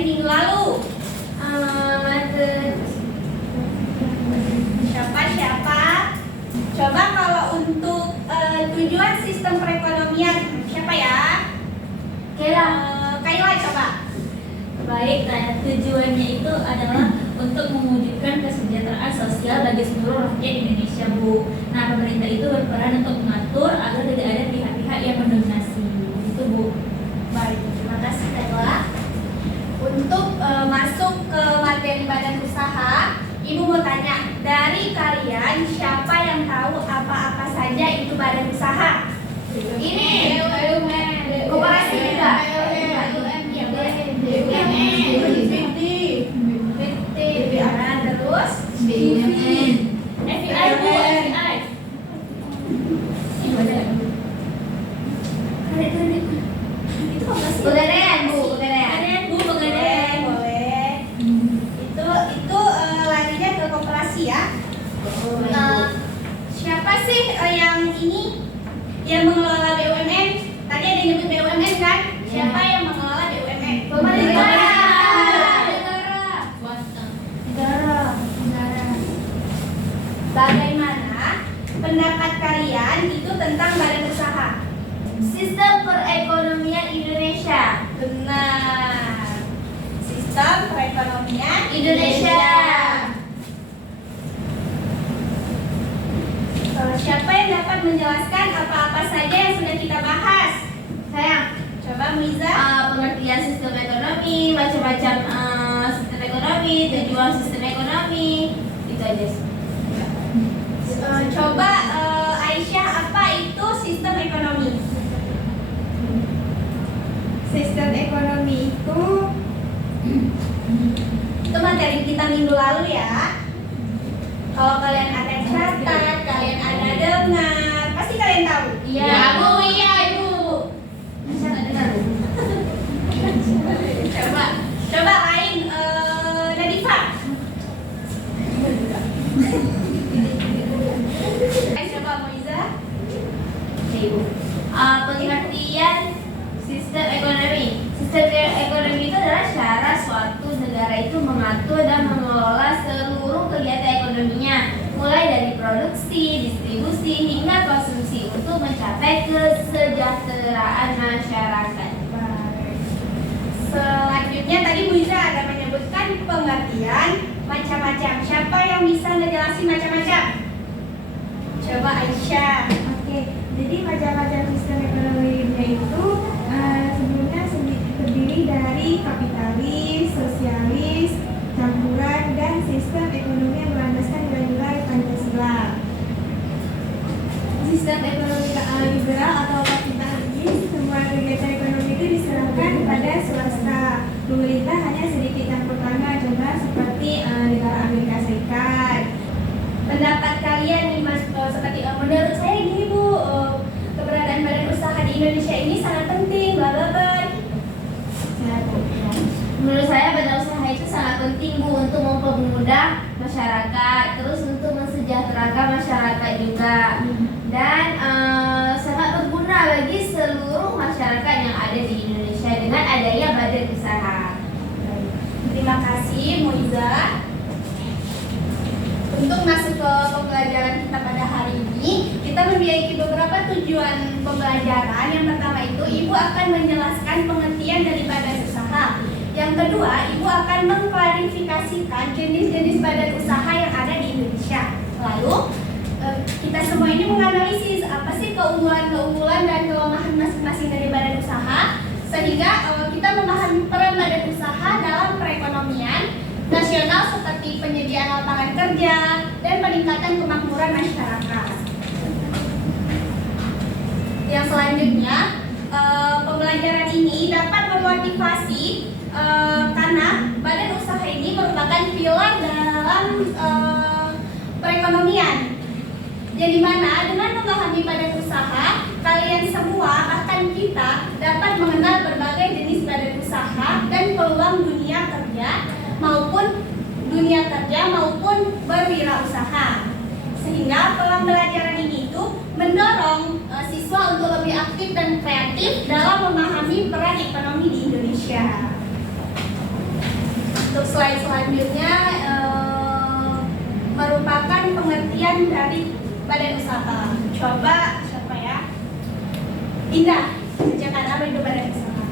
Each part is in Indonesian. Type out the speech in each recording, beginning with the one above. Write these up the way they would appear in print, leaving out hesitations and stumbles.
dari minggu lalu? Siapa? Coba kalau untuk tujuan sistem perekonomian, siapa ya? Kaila coba. Baik, nah tujuannya itu adalah untuk mewujudkan kesejahteraan sosial bagi seluruh rakyat Indonesia, Bu. Nah, pemerintah itu berperan untuk mengatur agar tidak ada pihak-pihak yang mendominasi. Itu, Bu. Baik, terima kasih Kaila. Untuk masuk ke materi badan usaha, Ibu mau tanya, dari kalian siapa yang tahu apa-apa saja itu badan usaha? Ini koperasi juga. Terus FPI, Bu, FPI. itu koperasi. Pegadaian, Bu. Pegadaian. Boleh. Itu larinya ke koperasi ya. Siapa sih yang mengelola BUMN? Tadi ada yang nyebut BUMN kan? Siapa yang mengelola BUMN? Pemerintah. Negara. Bagaimana pendapat kalian itu tentang badan usaha? Sistem perekonomian Indonesia. Benar. Sistem perekonomian Indonesia. Siapa yang dapat menjelaskan apa-apa saja yang sudah kita bahas? Saya. Coba Miza. Pengertian sistem ekonomi, macam-macam sistem ekonomi, tujuan sistem ekonomi, itu aja. Coba Aisyah, apa itu sistem ekonomi? Sistem ekonomi Itu materi kita minggu lalu ya. Kalau kalian ada catat, kalian ada dengar, pasti kalian tahu. Iya, Bu. Bisa nggak dengar, Bu? Coba lain Nadifa. Coba Moiza. Pengertian sistem ekonomi. Sistem ekonomi itu adalah cara suatu negara itu mengatur dan mengelola seluruh kegiatan ekonominya, mulai dari produksi, distribusi, hingga konsumsi untuk mencapai kesejahteraan masyarakat. Selanjutnya tadi Bu Iza ada menyebutkan pengertian macam-macam. Siapa yang bisa ngejelasin macam-macam? Coba Aisyah. Oke, jadi macam-macam sistem ekonomi dunia itu sebelumnya terdiri dari kapitalis, sosialis, campuran, dan sistem ekonomi yang berlandaskan nilai-nilai Pancasila. Sistem ekonomi liberal atau kapitalis, semua kegiatan ekonomi itu diserahkan kepada swasta. Pemerintah hanya sedikit campur tangan, contoh seperti negara Amerika Serikat. Pendapat kalian nih Mas, seperti menurut saya gini Bu, keberadaan badan usaha di Indonesia ini sangat penting, bla bla bla. Menurut saya badan usaha itu sangat penting, Bu, untuk mempermudah masyarakat, terus untuk mensejahterakan masyarakat juga, dan sangat berguna bagi seluruh masyarakat yang ada di Indonesia dengan adanya badan usaha. Terima kasih Moiza. Untuk masuk ke pembelajaran kita pada hari ini, kita memiliki beberapa tujuan pembelajaran. Yang pertama itu, Ibu akan menjelaskan pengertian dari badan usaha. Yang kedua, Ibu akan mengklarifikasikan jenis-jenis badan usaha yang ada di Indonesia. Lalu, kita semua ini menganalisis apa sih keunggulan-keunggulan dan kelemahan masing-masing dari badan usaha, sehingga kita memahami peran badan usaha dalam perekonomian nasional seperti penyediaan lapangan kerja dan peningkatan kemakmuran masyarakat. Yang selanjutnya, pembelajaran ini dapat memotivasi karena badan usaha ini merupakan pilar dalam perekonomian. Yang dimana dengan memahami badan usaha, kalian semua bahkan kita dapat mengenal berbagai jenis badan usaha dan peluang dunia kerja maupun berwirausaha. Sehingga pembelajaran ini itu mendorong siswa untuk lebih aktif dan kreatif dalam memahami peran ekonomi di Indonesia. Untuk slide selanjutnya merupakan pengertian dari badan usaha. Coba siapa ya? Indah, kerjakan apa itu badan usaha?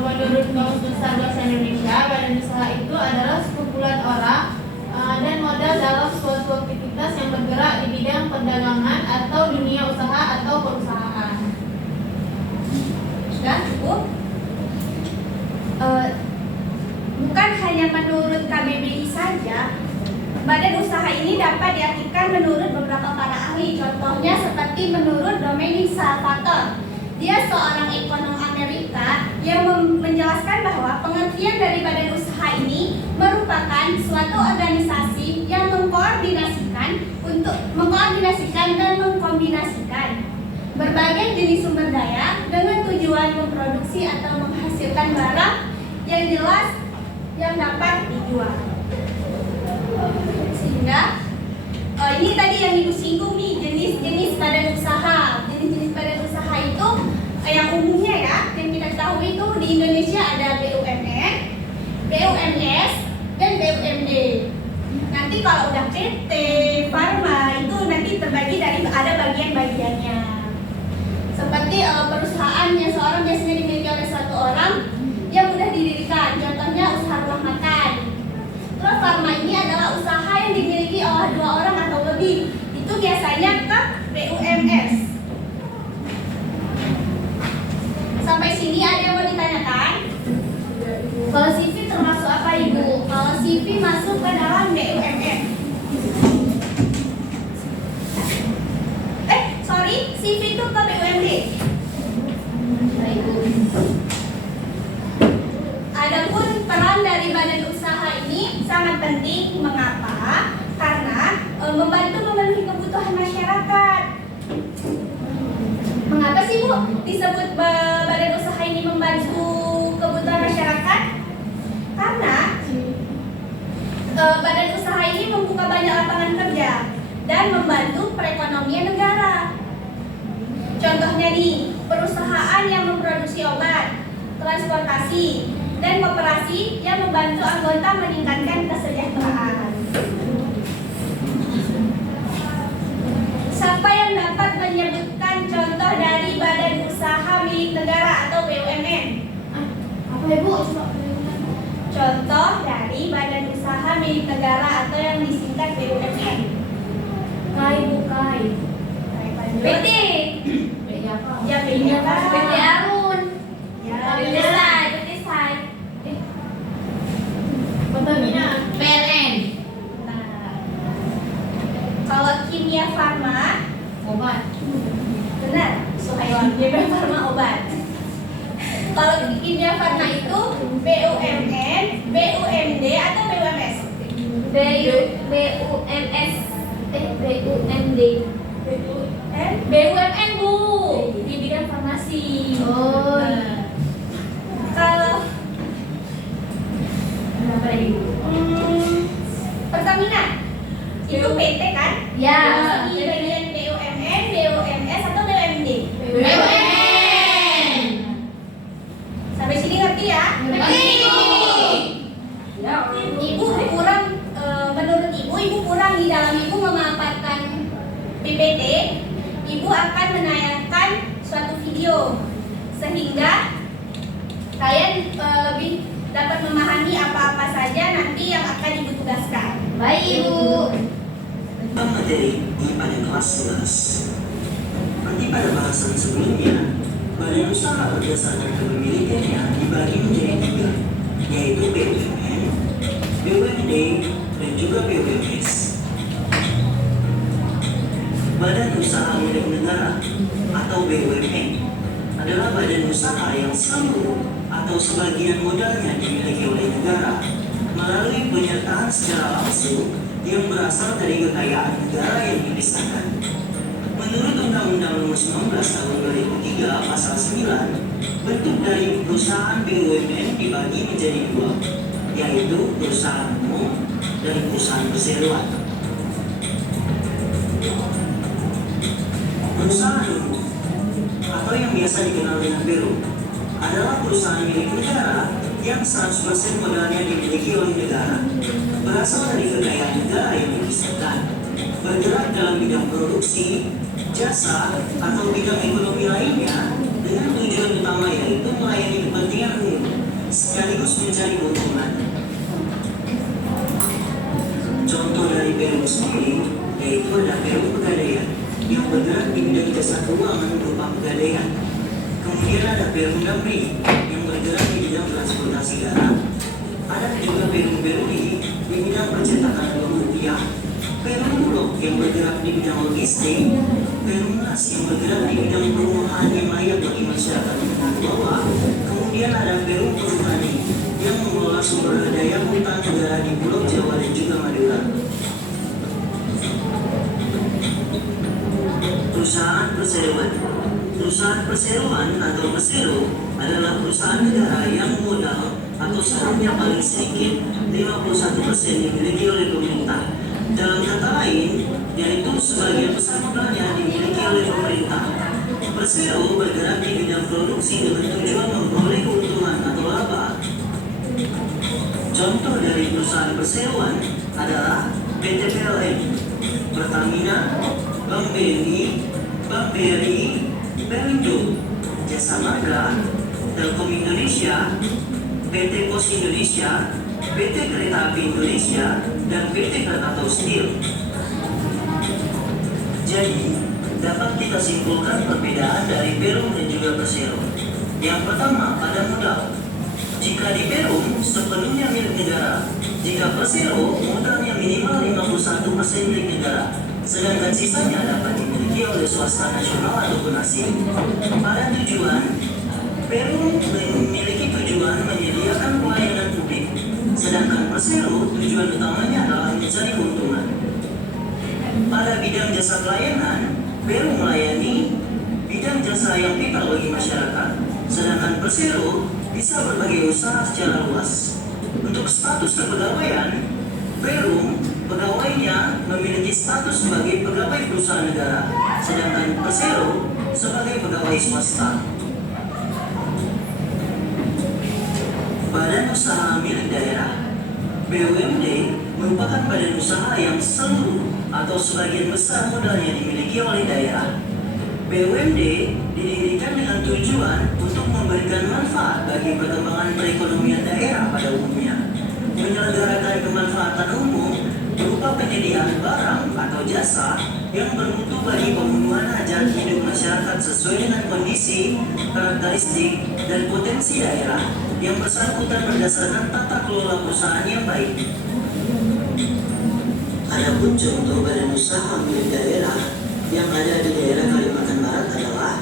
Menurut Kamus Besar Bahasa Indonesia, badan usaha itu adalah sekumpulan orang dan modal dalam suatu aktivitas yang bergerak di bidang perdagangan atau dunia usaha atau perusahaan. Sudah cukup? Bukan hanya menurut KBBI saja, badan usaha ini dapat diartikan menurut beberapa para ahli. Contohnya seperti menurut Dominic Salvatore. Dia seorang ekonom Amerika yang menjelaskan bahwa pengertian dari badan usaha ini merupakan suatu organisasi yang mengkoordinasikan dan mengkombinasikan berbagai jenis sumber daya dengan tujuan memproduksi atau menghasilkan barang yang jelas yang dapat dijual. Sehingga ini tadi yang Ibu singgung nih, jenis-jenis badan usaha. Jenis-jenis badan usaha itu yang umumnya ya, yang kita ketahui itu di Indonesia ada BUMN, BUMS, dan BUMD. Nanti kalau udah PT, Farma itu nanti terbagi dari ada bagian-bagiannya. Seperti perusahaan yang seorang biasanya dimiliki oleh satu orang yang mudah didirikan, contohnya usaha rumah makan. Terus Farma ini adalah usaha yang dimiliki oleh 2 orang atau lebih. Itu biasanya ke BUMS. Sampai sini ada yang mau ditanyakan? Kalau CV termasuk apa Ibu? Kalau CV masuk ke dalam BUMN. CV itu ke BUMD. Adapun peran dari badan usaha ini sangat penting. Mengapa? Karena membantu memenuhi kebutuhan masyarakat. Mengapa sih Bu disebut badan usaha ini membantu kebutuhan masyarakat? Karena badan usaha ini membuka banyak lapangan kerja dan membantu perekonomian negara. Contohnya nih, perusahaan yang memproduksi obat, transportasi, dan koperasi yang membantu anggota meningkatkan kesejahteraan. Siapa yang dapat menyebutkan contoh dari badan usaha milik negara atau BUMN? Apa ya Bu? Contoh dari badan usaha milik negara atau yang disingkat BUMN. Kai Bu Kai. PT. Ya, PT apa? PT Arun. Ya, PT Sai. PT Sai. Pertamina. PLN. Nah, kalau Kimia Farma, Obat. benar, Suhayon. Kimia Farma obat. Kalau Kimia Farma itu BUMN, BUMD atau BUMS? BUMS. BUMD. BUMN Bu, Di bidang farmasi. Oh. Kalau Apa lagi? Pertamina itu PT kan? Ya. Ini bagian BUMN, BUMS atau BUMD? BUMN. Sampai sini ngerti ya? Ngerti. Ya. Ibu kurang, menurut Ibu kurang di dalam Ibu memaparkan PPT. Ibu akan menayangkan suatu video sehingga kalian lebih dapat memahami apa-apa saja nanti yang akan Ibu tugaskan. Baik Ibu. Materi pada kelas 11. Nanti pada bahasan sebelumnya, badan usaha berdasarkan kepemilikannya dibagi menjadi 3, yaitu BUMN, BUMD, dan juga BUMS. Badan Usaha Milik Negara atau BUMN adalah badan usaha yang seluruh atau sebagian modalnya dimiliki oleh negara melalui penyertaan secara langsung yang berasal dari kekayaan negara yang dipisahkan. Menurut Undang-Undang Nomor 19 Tahun 2003 Pasal 9, bentuk dari perusahaan BUMN dibagi menjadi 2, yaitu perusahaan umum dan perusahaan perseroan. Perusahaan umum atau yang biasa dikenal dengan BUMN adalah perusahaan milik negara yang 100% modalnya dimiliki oleh negara, berasal dari kekayaan negara yang dipisahkan, bergerak dalam bidang produksi, jasa, atau bidang ekonomi lainnya dengan tujuan utama yaitu melayani kepentingan umum, sekaligus mencari keuntungan. Contoh dari Perum sendiri yaitu ada Perum Pegadaian yang bergerak di bidang jasa keuangan berupa pegadaian. Kemudian ada Perum Damri yang bergerak di bidang transportasi darat. Ada juga Perum Beruni di bidang percetakan uang rupiah, Perum Bulog yang bergerak di bidang logistik, Perum Nas yang bergerak di bidang perumahan yang layak bagi masyarakat menengah bawah. Kemudian ada Perum Perhutani yang mengelola sumber daya hutan negara di Pulau Jawa dan juga Madura. Perusahaan perseroan. Perusahaan perseroan atau persero adalah perusahaan negara yang modal atau sahamnya paling sedikit 51% dimiliki oleh pemerintah. Dalam kata lain, yaitu sebagian besar modalnya dimiliki oleh pemerintah. Persero bergerak di bidang produksi dengan tujuan memperoleh keuntungan atau laba. Contoh dari perusahaan perseroan adalah PT PLN, Pertamina, Bank BNI, Bank BRI, Pelindo, Jasa Marga, Telkom Indonesia, PT Pos Indonesia, PT Kereta Api Indonesia, dan PT Krakatau Steel. Jadi, dapat kita simpulkan perbedaan dari Perum dan juga persero. Yang pertama, pada modal. Jika di Perum sepenuhnya milik negara, jika persero modalnya minimal 51% milik negara, sedangkan sisanya dapat dimiliki oleh swasta nasional ataupun asing. Pada tujuan, Perum memiliki tujuan menyediakan pelayanan publik, sedangkan persero tujuan utamanya adalah mencari keuntungan. Pada bidang jasa pelayanan, Perum melayani bidang jasa yang vital bagi masyarakat, sedangkan persero bisa berbagai usaha secara luas. Untuk status kepegawaian, Perum pegawainya memiliki status sebagai pegawai perusahaan negara, sedangkan persero sebagai pegawai swasta. Badan usaha milik daerah. BUMD merupakan badan usaha yang seluruh atau sebagian besar modalnya dimiliki oleh daerah. BUMD didirikan dengan tujuan untuk memberikan manfaat bagi perkembangan perekonomian daerah pada umumnya, menyelenggarakan kemanfaatan umum berupa penyediaan barang atau jasa yang bermutu bagi pemenuhan hajat hidup masyarakat sesuai dengan kondisi, karakteristik, dan potensi daerah yang bersangkutan berdasarkan tata kelola perusahaan yang baik. Adapun contoh badan usaha milik daerah yang ada di daerah Kalimantan Barat adalah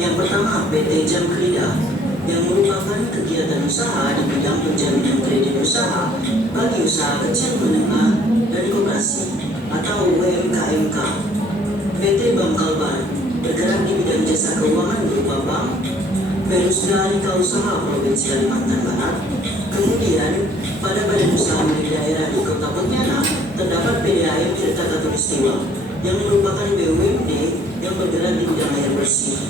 yang pertama PT Jam Krida yang merupakan kegiatan usaha di bidang penjaminan kredit usaha bagi usaha kecil menengah dan koperasi atau UMKMK. PT Bank Kalbar bergerak di bidang jasa keuangan berupa bank, Perusda Aneka Usaha Provinsi Kalimantan Barat. Kemudian pada badan usaha milik daerah di Kota Pontianak terdapat PDAM Tirta Khatulistiwa yang merupakan BUMD yang bergerak di bidang air bersih.